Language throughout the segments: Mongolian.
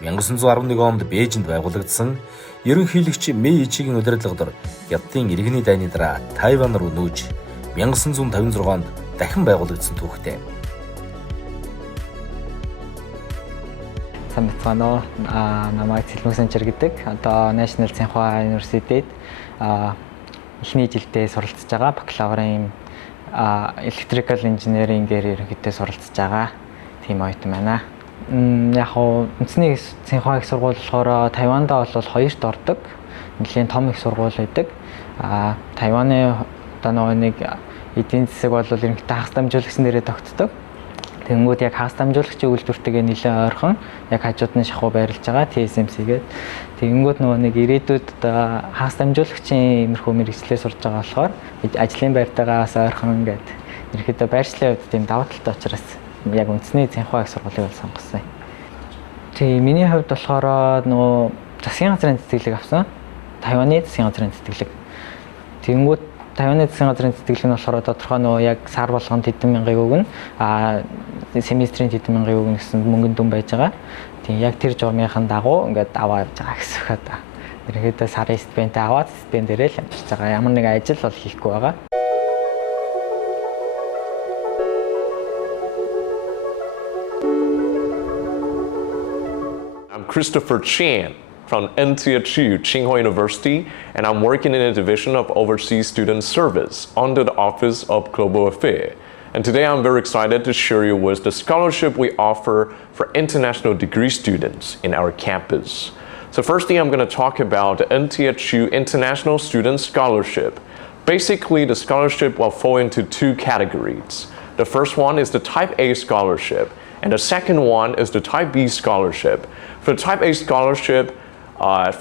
1911 онд Бээжинд байгуулагдсан ерөнхийлөгч Мэй Ичигийн удирдлагаар Хятадын иргэний дайны дараа Тайван руу нүүж 1956 онд дахин байгуулагдсан түүхтэй. Самбицано намайг Цэлмэг Санчир гэдэг. Одоо National Цэнхуа University-д эхний жилдээ суралцж байгаа. Бакалаврын Electrical Engineering-ээр ерөнхийдөө суралцж байгаа. Тийм оюутан байна. Яг нь үндэсний Цэнхуа их сургууль болохоор Тайванд бол хоёрт ордог. Нэлийн том их сургууль байдаг. Тайваны одоо нэг эдийн засаг бол ерөнхийдөө хагас дамжуулагч нэрээр тогтдог. Тэнгүүд яг хагас дамжуулагчийн үйлдвэртэйгээ нэлээд ойрхон яг хажууд нь шахуу байрлаж байгаа TSMC-гээд. Тэнгүүд нэг ирээдүйд одоо хагас дамжуулагчийн иймэрхүү мэргэжлээ сурж байгаа болохоор ажлын байртайгаас ойрхон ингээд ерөнхийдөө байршлын хувьд тийм даваа талтай учраас яг үндэсний Цэнхуа их сургуулийг бол сонгосон. Тэгээ миний хувьд болохоор засгийн газрын тэтгэлэг авсан. Тайваны засгийн газрын тэтгэлэг. Тэнгүүд Тайваны засгийн газрын тэтгэлэг нь болохоор тодорхой яг сар болгонд хэдэн мянган өгнө. Семестрийн хэдэн мянган өгнө гэсэн мөнгөнд дүн байж байгаа. Тийм яг тэр журмынхаа дагуу ингээд аваа явж байгаа гэсэн үг одоо. Ерөнхийдөө сарын стипендтэй аваад стипендээрээ л амжиж байгаа. Ямар нэг ажил бол хийхгүй байгаа. I'm Christopher Chan from NTHU, Tsinghua University, and I'm working in a division of Overseas Student Service under the Office of Global Affairs. And today I'm very excited to share you with the scholarship we offer for international degree students in our campus. So firstly, I'm going to talk about the NTHU International Student Scholarship. Basically, the scholarship will fall into two categories. The first one is the Type A scholarship, and the second one is the Type B scholarship. For the Type A scholarship,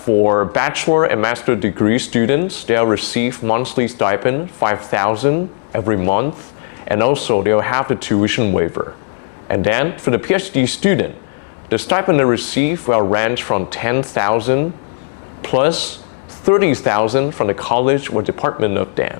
for bachelor and master degree students, they'll receive monthly stipend, $5,000 every month, and also they'll have the tuition waiver. And then for the PhD student, the stipend they receive will range from $10,000 plus $30,000 from the college or Department of Dan.